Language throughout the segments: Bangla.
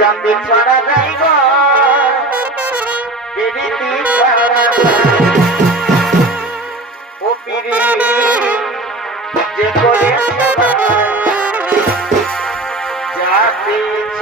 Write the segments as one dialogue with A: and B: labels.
A: জানতে ছাড়া যাইব পিরিতি ছাড়া ও পিরি যে করেছে ভাই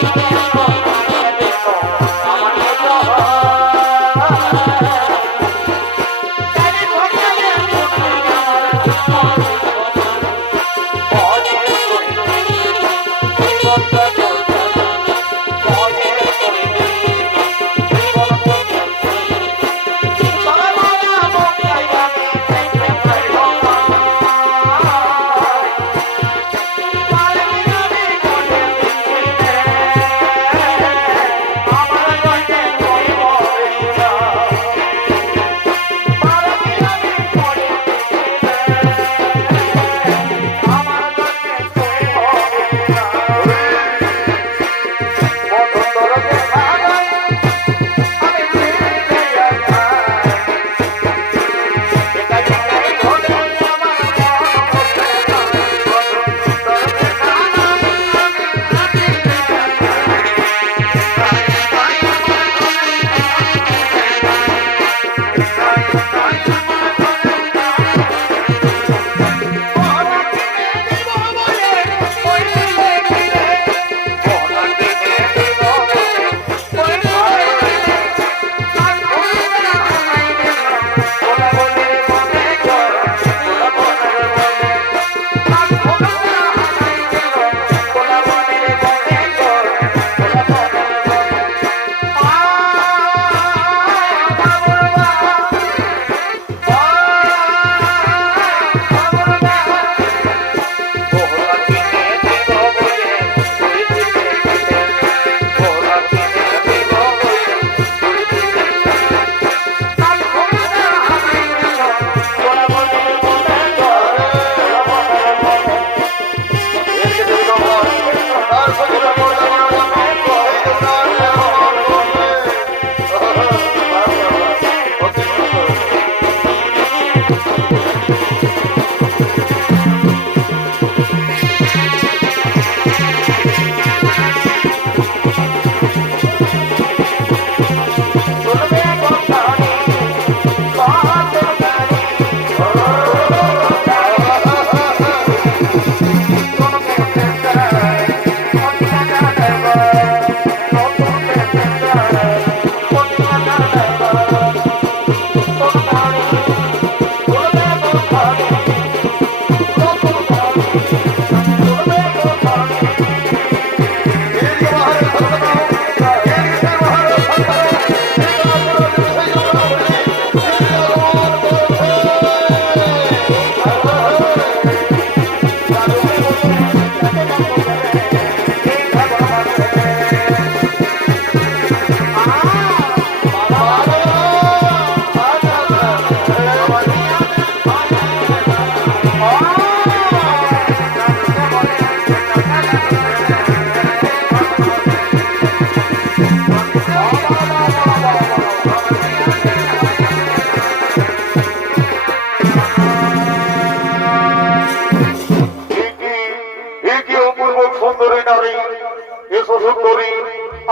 B: Thank you.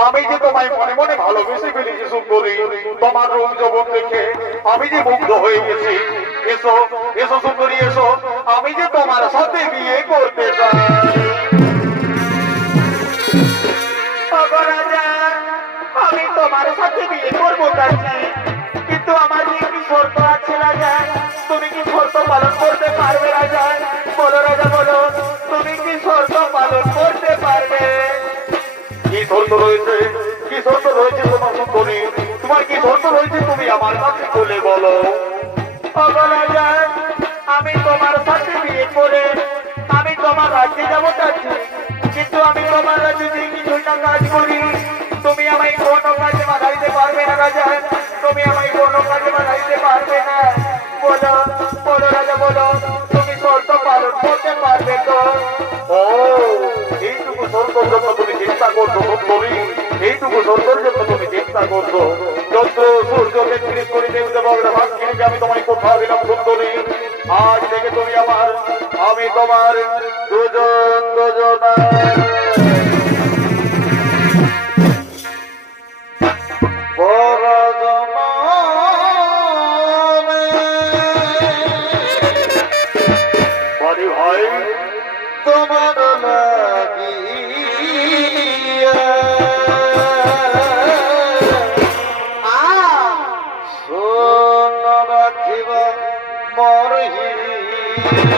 B: আমি যে তোমায় মনে মনে ভালোবেসে ফেলেছি, সুন্দরী, তোমার রূপ যৌবন দেখে আমি যে মুগ্ধ হয়ে গেছি, এসো এসো সুন্দরী, এসো, আমি যে তোমার সাথে বিয়ে করতে চাই।
A: রাজা, আমি তোমার সাথে বিয়ে করব কাছে কিন্তু আমার যে কি শর্ত আছে রাজা, তুমি কি শর্ত পালন করতে পারবে রাজা? বলো রাজা, বলো, তুমি কি শর্ত পালন করতে
B: কি রয়েছে? কি শর্ত রয়েছে তোমার সুন্দরী তোমার কি শর্ত রয়েছে তুমি আমার কাছে বলে বলো।
A: আমি তোমার সাথে বিয়ে করে আমি তোমার রাজ্যে যাব চাচ্ছি। কিন্তু আমি তোমার রাজ্যে যে কিছুই না কাজ করি। তুমি আমায় কোনো কাজে বাধা দিতে পারবে না রাজা। তুমি আমায় কোনো কাজে বাধা দিতে পারবে না। বলো বলো রাজা বলো তুমি শর্ত পালন করতে পারবে তো?
B: ও জন্য তুমি চিন্তা করছ সুন্দরী এইটুকু সৌন্দর্য তুমি চিন্তা করছ চন্দ্র সূর্যকে তিরিশ কোটি দেবতে আমি তোমায় কোথাও দিলাম সুন্দরী আজ থেকে তুমি আমার আমি তোমার দুজনা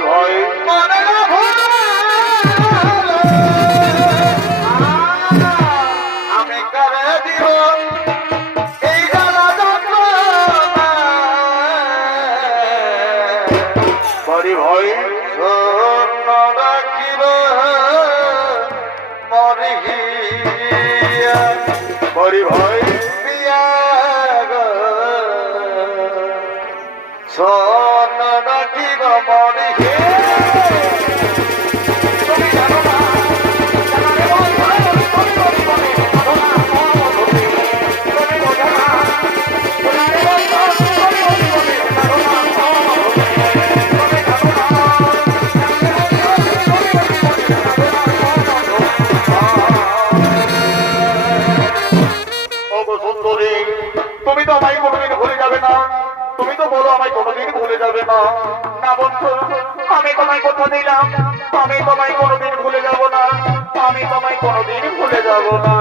B: বাড়ি
A: আমি তোমায় কোনোদিন ভুলে যাব না। আমি তোমায় কোনোদিন ভুলে যাব না।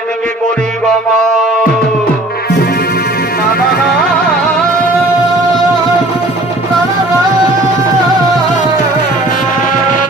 B: দিকে করি গমন